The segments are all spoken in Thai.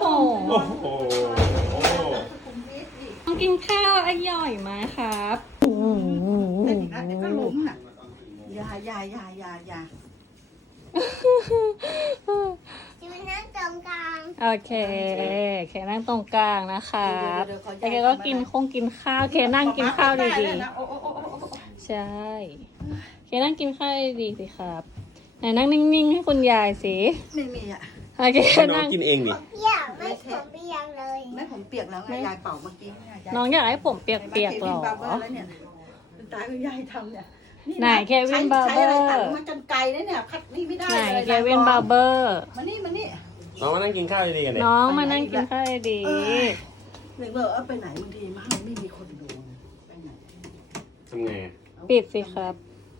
โหโอ้โหต้องกินข้าวอร่อยไหมครับเล่นอีกแล้วเดี๋ยวก็ล้มน่ะอย่าอย่าอย่าอย่าอย่าอยู่นั่งตรงกลางโอเคเคนั่งตรงกลางนะครับแต่เคก็กินคงกินข้าวเคนั่งกินข้าวดีๆโอ้โอ้โอ้โอ้โอ้ๆใช่เคนั่งกินข้าวดีๆสิครับไหนนั่งนิ่งๆให้คุณยายสิไม่มีอะโอเคนั่งกินเองดิ เปียกไม่ผมเปียกเลยแม่ผมเปียกแล้วไงยายเป่าเมื่อกี้ไยายน้องอยากให้ผมเปียกๆหรอควินบาร์เบอร์แล้วเนี่ยคุณตาคุณยายทำเนี่ยไหนเควินบาร์เบอร์ใช้อะไรตัดมันกันไกลนะเนี่ยคัดนี่ไม่ได้ไหนเลยเควินบาร์เบอร์มานี่มานี่น้องมานั่งกินข้าวดีๆกันเนี่ยน้องมานั่งกินข้าวดีเอ้ยหนึ่งเบอร์เอาไปไหนบางทีมาไม่มีคนดูไปไหนทำไงอะๆปิดสิครับ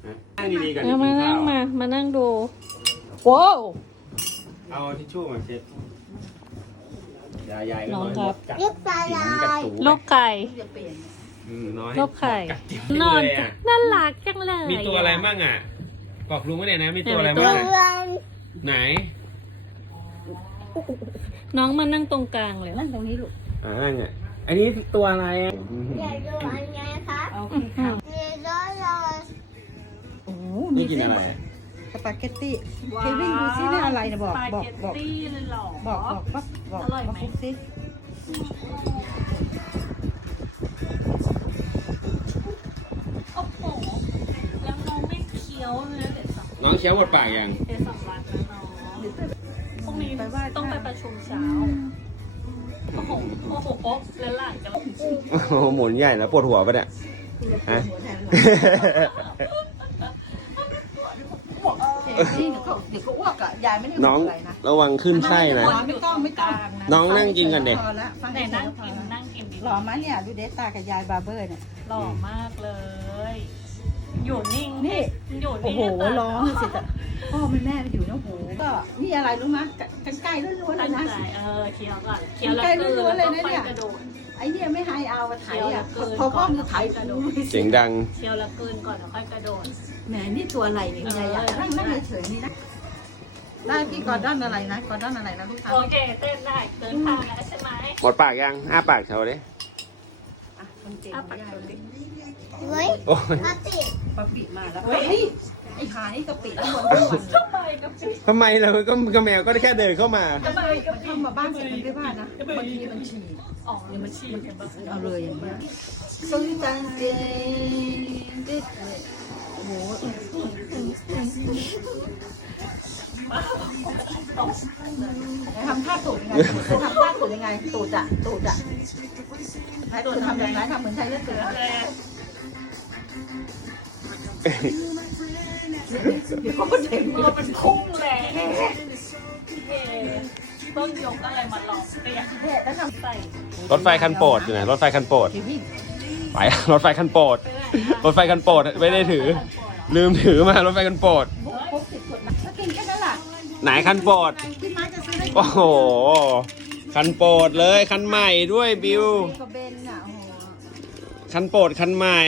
ฮะนั่งดีๆกันเอากิมานนั่ข้างวมามานั่งดูว้าวเอาทิชชู่มาเช็ด ยายยายก็น้องน้อยครับ กัดลูกปลากินลากัดยตูลูกไก่จะเปลี่ยน อืมน้อยลูกไข่กัดจิ้มนอนเลยอะน่ารักจังเลยมีตัวอะไรบ้างอะบอกลุงว่าเนี่ยนะมีตัวอะไรเดี๋บ้างยวอะเรือนไหนน้องมานั่งตรงกลางเลยนั่งตรงนี้ลูก อ่าเนี่ยอันนี้ตัวอะไรอะอยากดูอันไงคะโอเคครับมีรถรถโอ้โหนี่มีกินเส้นอะไรอะ สปาเกตตี้เควินดูซินี่อะไรนะบอกบอกบอกตี้เลยหรอ บอกบอกปั๊บบอกอร่อยไหมบอกปุ๊บสิโอ้โหแล้วน้องไม่เคี้ยวเลยนะเด็ดสองน้องเคี้ยวหมดปากยัง เด็ดสองวันนะน้องพรุ่งนี้ต้องไปประชุมเช้า โอ้โห โอ้โหโอ๊ะแล้วหลานกันโอ้โหหมุนใหญ่แล้วปวดหัวปะเนี่ย ฮะ หัวแทนเควิ นเดี๋ยวเขาเดี๋ยวเขาอ้วกอะยายไม่ได้น้องอะไรนะระวังขึ้นไส้นะ ไม่ต้องไม่ต้องน้องนั่งกินกันเด็กพอละฟังไหนเสียนั่งพอกินละนั่งกินดีหล่อไหมเนี่ยดูเดตตากับยายบาร์เบอร์เนี่ย หล่อมากเลย อยู่นิ่งนี่ อยู่โอ้นิ่งโหให้ตาร้องสิแต่พ่อแม่แม่ไปอยู่นะโอ้โหก็นี่อะไรรู้ไหมยกันไก่ล้วนๆเลตั้ยงนะ ใจเออเคี้ยวก่อนเคี้ยวแล้วใกล้กลืนล้วนๆเลยนะแล้วเนี่ก็ยกระโดดไอ้เนี่ยไม่ให้เอาอะไถอะเคี้ยวพอพ่อมันจะไถกระโดดเสียงดัง เคี้ยวแล้วกลืนก่อนแล้วค่อยกระโดด แหมนี่ตัวอะไรเนี่ยยายอยากนั่งนั่งเฉยๆนี่นะ ได้พี่กอร์ดอนอะไรนะกอร์ดอนอะไรนะลูกค้าโอเคเต้นได้เกินทางแล้วใช่ไหมหมดปากยังอ้าปากโชว์ดิอะคนเก่งอ้าขปาอกงยายดูดิเฮ้ยโอ้ยมาติดปะปิมาแล้วเฮ้ยไอ้หานี่กะปิทั้งหมดทั้งวันทำไมกับพี่ทำไมเราก็ก็แมวก็ได้แค่เดินเข้ามาทำไมกับมันพี่ทำมาบ้านเสร็จมันไม่ว่านะบางทีมันฉี่อ๋อนี่มันฉีกกันบ้างเอาเลยอย่างเงี้ยซื้อจังเจงโอ้โห ทำท่าตูดยังไงทำท่าตูดยังไง ตูดอะตูดอะใช้ตูดทำยังไงทำเหมือนใช้เลือดเสือเดี๋ยวเขาเจ๋งตัวเป็นพุ่งแรงเต้องยกอะไรมาลองเตียงแล้วทำใส่รถไฟคันโปรดอยู่ไหนรถไฟคันโปรดไปรถไฟคันโปรด รถไฟคันโปรดไม่ได้ถือ ลืมถือมารถไฟคันโปรดพกติดขวดนะแล้วกินแค่นั้นแหละไหนคันโปรดพี่ม้าจะซื้อได้โอ้โหคันโปรดเลยคันใหม่ด้วยบิวกับเบนอะโอ้โหคันโปรดคันใหม่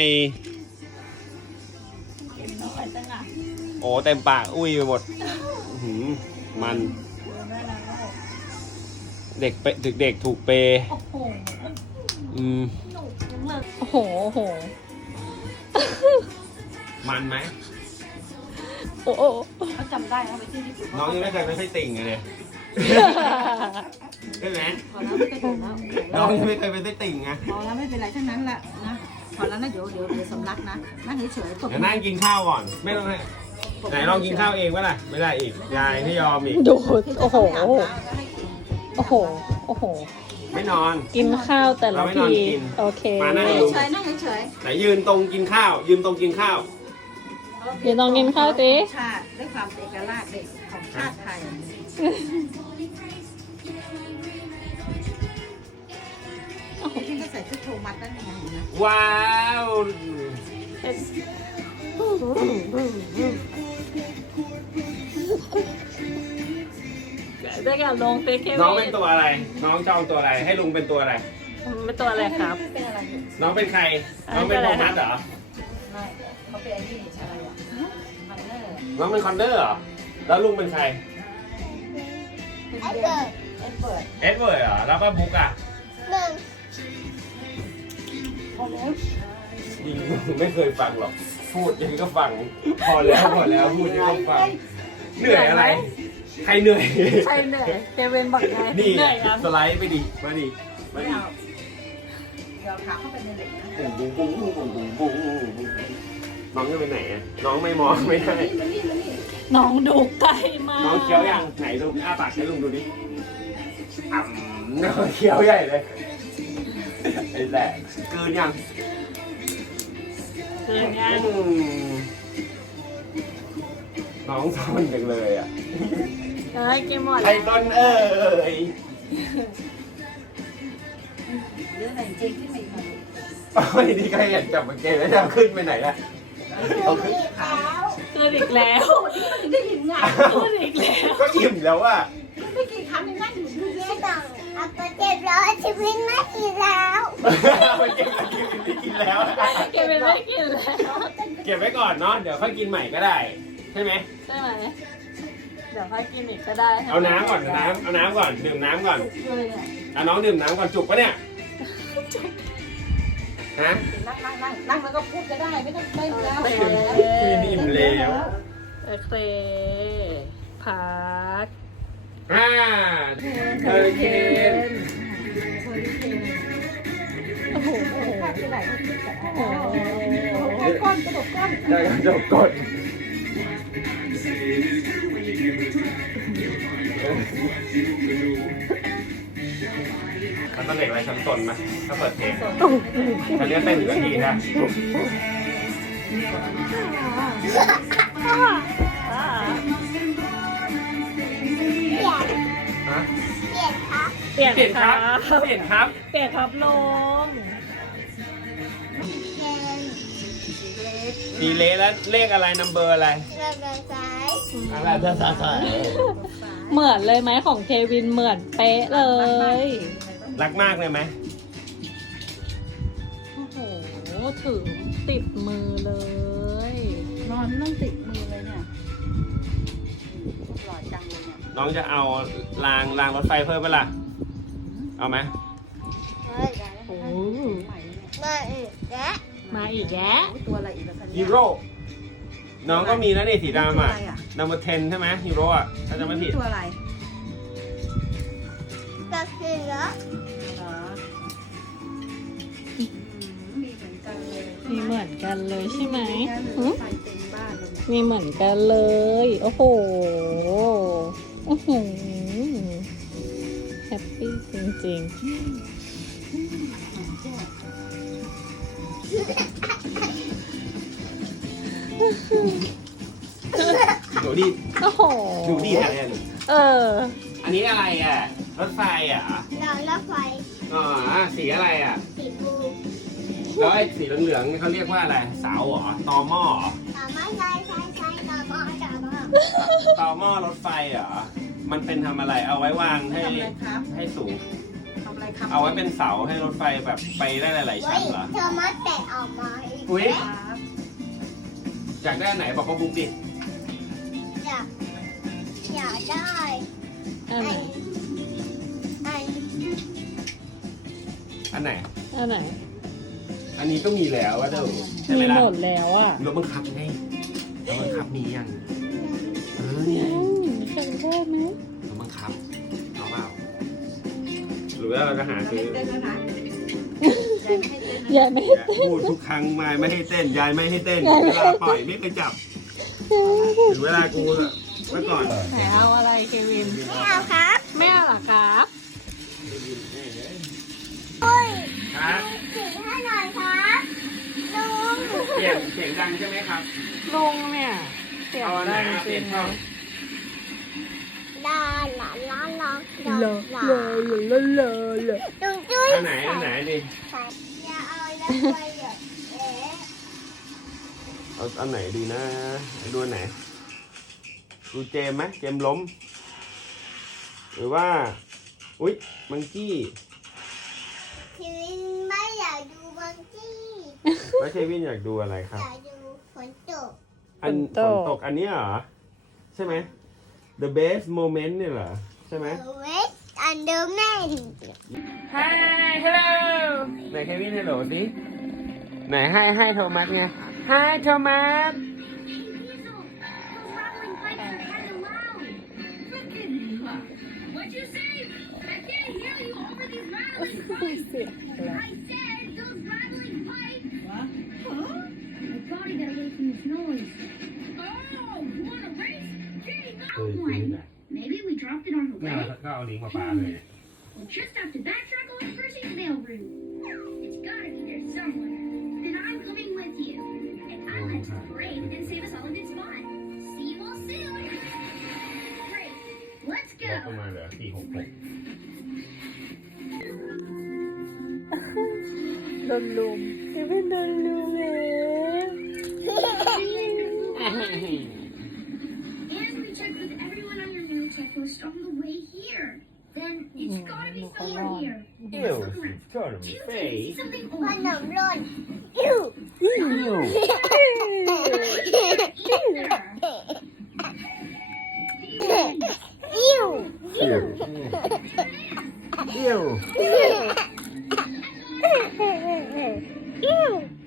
ใส่ตั้งอะโอ้เต็มปากอุ้ยไปหมดอื้อหือมันเด็กเปเด็กๆถูกเปย์โอ้โหอืมหนุกยังเลยโอ้โหโอ้โห มันไหมโอ้โหเขาจำได้เขาไปที่ญี่ปุ่นน้องยังไม่เคยไปไส้ติ่งเลยใช่ไหมพอแล้วไม่กระโดดแล้วน้องยังไม่เคยไปไส้ติ่งไงพอแล้วไม่เป็นไรทั้งนั้นแหละนะพอแล้วนะเดี๋ยวเดี๋ยวเดี๋ยวสำลักนะนั่งเฉยๆตบเดี๋ยวนั่งกินข้าวก่อนไม่ต้องให้ไหนลองกินข้าวเองวะล่ะไม่ได้อีกยายไม่ยอมอีกดูโอ้โหโอ้โหโอ้โห ไม่นอน กินข้าวแต่ละเราไม่นอนทีกินโอเคมานั่งเฉยๆนั่งเฉยไหนยืนตรงกินข้าว ยืนตรงกินข้าว ๆเดี๋ยวลองกินข้าวสิชาติด้วยความเอกลักษณ์เด็กของชาติไทยพี่ก็ใส่ชุดโทมัสได้ยังไงนะว้าว ได้อยากลงเฟซเคน้องเป็นตัวอะไร น้องจองตัวอะไร ให้ลุงเป็นตัวอะไร เป็นตัวอะไรครับ เป็นอะไรอยู่น้องเป็นใคร น้องเป็นโทมัสเหรอ ไม่เขาเป็นไอ้นี่อะไรอะมันเนอร์น้องเป็นคอนเดอร์เหรอ แล้วลุงเป็นใคร ไอ้เกิดไอ้เปิดเอ็ดเวิร์ดเหรอ แล้วป้าบุ๊กอะหนึ่งพอแล้วจริงไม่เคยฟังหรอก พูดยังก็ฟัง พอแล้วพอแล้วพูดยังก็ฟัง เหนื่อยอะไร ใครเหนื่อย ใครเหนื่อยเกเวนบอกไงนี่เหนื่อยครับสไลด์ไปดิ มาดิ มาดิเดี๋ยวขาเข้าไปในเหล็กนะบุ๋งบุ๋งบุ๋งบุ๋งบุ๋งบุ๋งน้องจะไปไหนอะ น้องไม่มองไม่ได้ น้องดูใกลมากน้องเคี้ยวยังไหนลุงอ้าปากให้ลุงดูดิอ่ำน้องเคี้ยวใหญ่เลยไอ้แหละเกินยังเกินยังน้องซ่อนจังเลยอะ เอ้ยกินหมดไอ้ต้นเอ้ยเรื่องอะไรจริงที่ไม่ทโอ้ยนี่ใครเห็นจับกางเกงแล้วจะขึ้นไปไหนล่ะเอาขึ้นอีกแล้วคืนอีกแล้วำได้ยินไงคืนอีกแล้ว ก็อิ่มแล้วอะไม่กี่ครั้งในนั่งอยู่ดูเยไม่ต้องเอาไปเจ็บร้อยชีวิตไม่อีกแล้วไปเก็บกางเกงไม่กินแล้ว เก็บไปไม่กินแล้ว เก็บไว้ก่อนเนาะเดี๋ยวค่อยกินใหม่ก็ได้ ใช่ไหมใช่ไหม เดี๋ยวค่อยกินอีกก็ได้เอาน้ำก่อนน้ำเอาน้ำก่อนดื่มน้ำก่อนเลยเนี่ยอะน้องดื่มน้ำก่อนจุกปะเนี่ยฮะนั่งนั่งนั่งนั่งแล้วก็พูดก็ได้ไม่ต้องไม่แล้วไม่ถึงกินอิ่มแล้วโอเคพักอ่าเฮอริเคนโอ้โหภาพที่ไหนก็คิดแต่โอ้โหก้อนกระดกก้อน ได้ก็จบกด มันต้องเด็กอะไรชั้นสนมาถ้าเปิดเพลงจะเรียกเต้นหนึ่งนาทีนะเปลี่ยนฮะเปลี่ยนครับเปลี่ยนเปลี่ยนคครัรับบเปลี่ยนครับลงเปลี่ยนสีเลแล้วเลขอะไรนัมเบอร์อะไรระเบิดสายอะไรภาษาไทย เหมือนเลยไหมของเควินเหมือนเป๊ะเลย รักมากเลยไหมโอ้โหถือติดมือเลยนอนนั่งติดมือเลยเนี่ยหล่อจังเลยเนี่ยน้องจะเอารางรางรถไฟเพิ่มไหมล่ะ เอาไหมเฮ้ยโอ้ใหม่เนี่ยมาอีกแล้วมาอีกแยะตัวอะไรอีกแล้วคะฮีเนี่ยโร่ น้องก็มีนะนี่สีดำอะตัวอะไรอะนัมเบอร์10ใช่ไหมฮีโร่อะถ้าจะไม่ผิดตัวอะไรก็คือเหรอเหรอมีเหมือนกันเลยมีเหมือนกันเลยใช่ไหมหืหึไฟเต็มบ้านเลยมีเหมือนกันเลย โอ้โห โอ้โหแฮปปี้จริง หนูดีๆโอ้โหหนูดีแทนเออ อันนี้อะไรอะ รถไฟอะเรารถไฟอ๋อสีอะไรอะ สีบูแล้วไอ้สีเหลืองๆนี่เขาเรียกว่าอะไร เสาเหรอตอหม้อเหรอสามารถใช้ใช้ใช้ต่อมาต่อมาตอหม้อรถไฟเหรอ มันเป็นทำอะไร เอาไว้วางให้ทำอะไรครับ ให้สูง ทำอะไรครับเอาไว้เป็นเสาให้รถไฟแบบไปได้หลายๆเฮ้ชั้ยนเหรอ เธอมาแตะออกมาอีกอุ๊ยแล้วครับ อยากได้อันไหนบอกพ่อบุ๊กดิอยากอยากได้อันไหนไอ้ไอ้อันไหน อันไหนอันนี้ก็มีแล้วว่าเดิมใช่ไหมมีล่ะหมดแล้วอะรถบังคับไงรถบังคับมียังเออเนี่ยอืมจำได้ไหมรถบังคับเอาเปล่าหรือว่าเราจะหาซื้อเต้นนะคะ ยายไม่ให้เต้นนะอย่าไม่ให้พูดทุกครั้งไม่ไม่ให้เต้น ยายไม่ให้เต้น เวลาปล่อยไม่ไปจับ ถึงเวลากูอะเมื่อก่อนไหนเอาอะไรเควิน ไม่เอาครับไม่เอาเหรอครับเฮ้ยครับถึงให้หน่อยครับลุงเปลี่ยนเสียงดังใช่ไหมครับลุงเนี่ยเสียงเอาอันไหนดังอะจเปลี่ริยนงช่องลาลาลาลาเลลาอะลาเลอะเลอะเลอะเลอะลุงจุ้ยอันไหนอันไหนดิอย่า เอาแล้วไปเดี๋ยวเอ๊ะเอาอันไหนดีนะดูอันไหนดูเจมส์ไหมเจมส์ล้ม หรือว่า อุ๊ยมังกี้ชีวิตไม่อยากดูบางที่แล้วเควินอยากดูอะไรคอรับยากดูฝนตกอันฝนตกอันเนี้ยเหรอ ใช่ไหม The best moment เนี่ยเหรอ ใช่ไหม เวส อันเดอร์แมน Hi hello ไหนเควินฮัลโหลสิไหนให้ให้โทมัสไง Hi โทมัส What'd you say? I can't hear you over these rattling dropped it on the เนี่ย way. ก็เอาลิงก์มาปาเลย We'll just have to backtrack on the Percy's mail route. It's gotta be there somewhere. Then I'm coming with you. And I'll head to the parade and save us all a good spot. See you all soon. Great. Let's ลด go. ลงมาเหลือสี่หกหก โดนลุมเควินโดนลุ Oh, Ew! Ew! Ew! Ew! Ew! run. You. You. You. You. You. You.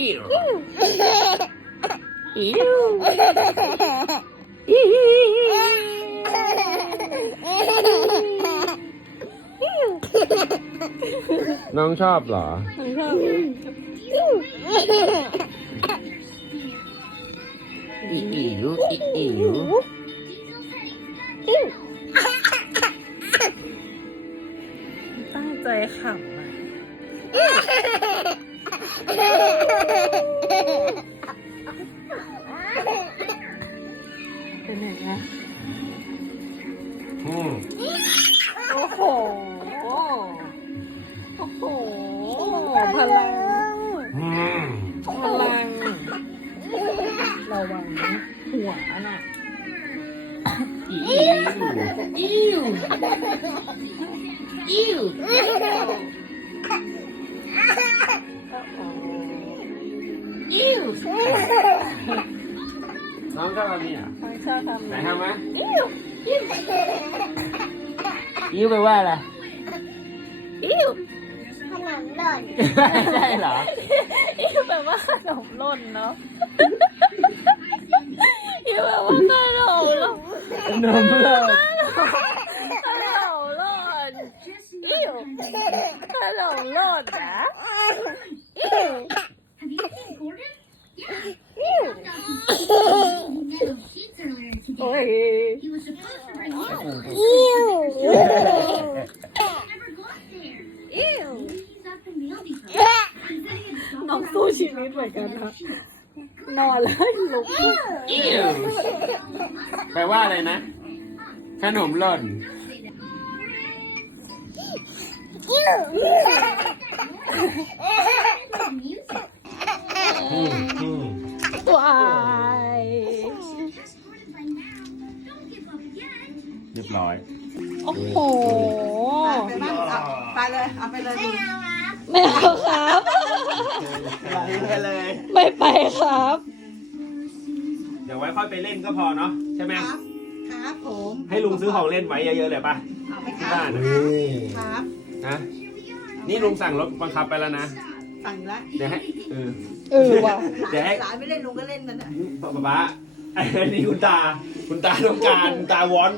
อิ้ว Ew. Either. อิ้ว Ew. Ew. อิวอิวน้องชอบเหรออีอิวอีอิวตั้งใจขำอะ เป็นไงนะอืมโอ้โห โอ้โห พลัง อืมพลัง ระวังนะหัวน่ะ อิวอิวอิว อิวน้องชอบแบบนี้อะฟังชอบทำไหนนะทำไหมอิวแปลว่าอะไรอิ้วขนมหล่นใช่เหรออิ้วแปลว่าขนมหล่นเนาะอิ้วแปลว่าขนมหล่น ขนมเลิศ ขนมหล่น Just Ew. not ขนมหล่นนะ Have you seen Gordon? Yeah. He dropped off some metal sheets earlier โอ้ย today. He was supposed to bring more. อิ้ว Never got there. อิ้ว Maybe he's at the mail depot. I'm sitting in the น้องสู้ชีวิตเหมือนกันนะนอนแล้วลุกอิวแปลว่าอะไรนะ ขนมหล่นอิ้ว music. อืมอืมตัวาย Just Gordon by now. Don't give up yet. เรียบร้อย โอ้โห ไปบ้างเอาไปเลย เอาไปเลย ไม่เอาครับไม่เอาครับ ไปเลย ไม่ไปครับ เดี๋ยวไว้ค่อยไปเล่นก็พอเนาะใช่ไหมครับ ครับผมให้ลุงซื้อของเล่นไว้เยอะๆเลยป่ะ เอาไปคที่รับบ้านนะครับนะนี่ลุงสั่งรถบังคับไปแล้วนะสั่งอีกแล้วเดี๋ยวให้เออเออว่ะเดี๋ยวให้หลานไม่เล่นลุงก็เล่นมันอะ ป๊าป๊าอันนี้คุณตา คุณตาต้องการคุณตาวอน